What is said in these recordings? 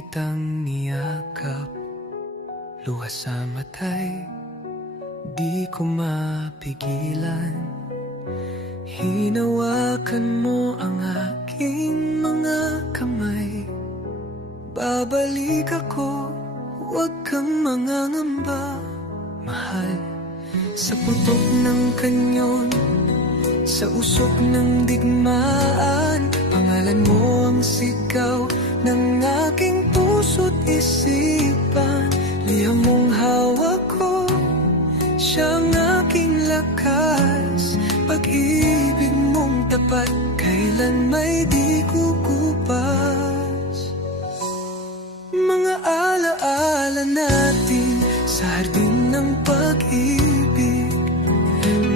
kitang niyakap, luha sa mata'y di ko mapigilan. Hinawakan mo ang aking mga kamay, babalik ako, huwag kang mangangamba. Mahal, sa putok ng kanyon, sa usok ng digmaan, pangalan mo ang sigaw ng aking puso't isipan. Liham mong hawak ko, siyang aking lakas. Pag-ibig mong tapat, kailan may di kukupas. Mga alaala natin sa hardin ng pag-ibig,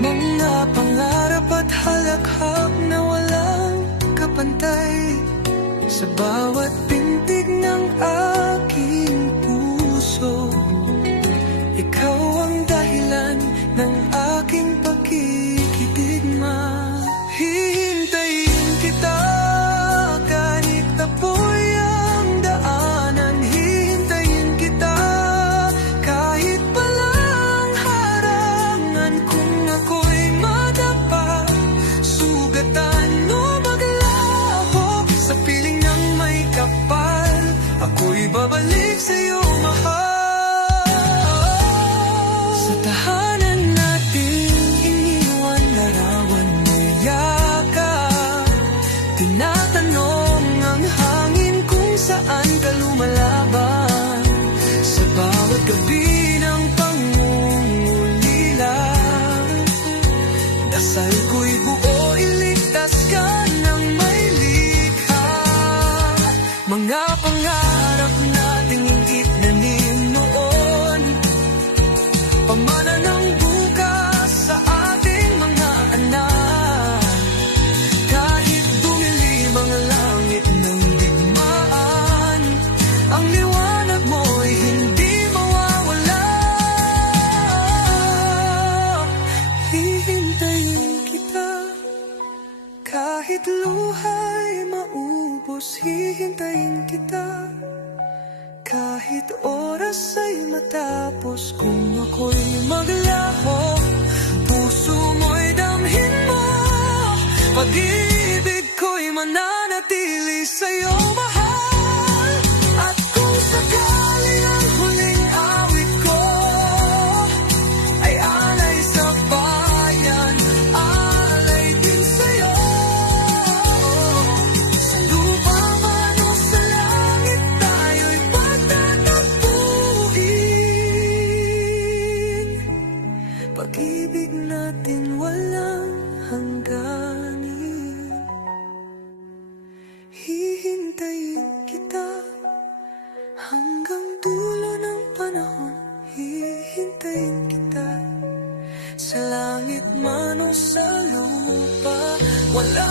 mga pangarap at halakhak na walang kapantay. Sa bawat pintig ng aking puso, ikaw ang dahilan ng aking pagkikidigma. Hihintayin kita kahit tapoy ang daanan. Hihintayin kita kahit palang harangan. Kung ako'y madapa, sugatan o maglaho sa piling ng may kapal, ako'y babalik sa'yo, mahal. Sa tahanan natin iniwan larawan may yakap. Tinatanong ang hangin kung saan ka lumalaban. Sa bawat gabi ng pangungulila, dasal ko'y buo, iligtas ka ng may likha. Mga pangarap natin itinanim noon, pamana ng bukas sa ating mga anak. Kahit dumilim ang langit ng digmaan, ang liwanag mo'y hindi mawawala. Hihintayin kita kahit luha'y maubos. Hihintayin kita kahit oras ay matapos. Kung ako'y maglaho, puso mo'y damhin mo. Pag-ibig ko'y mananatili sa'yo, mahal. At kung sakali ang huling awit ko ay alay sa bayan, alay din sa'yo. Sa lupa man o sa langit, tayo'y pagtatagpuin. Pag-ibig natin walang hangganin. Hihintayin kita hanggang dulo ng panahon. Hihintayin kita sa langit man o sa lupa, wala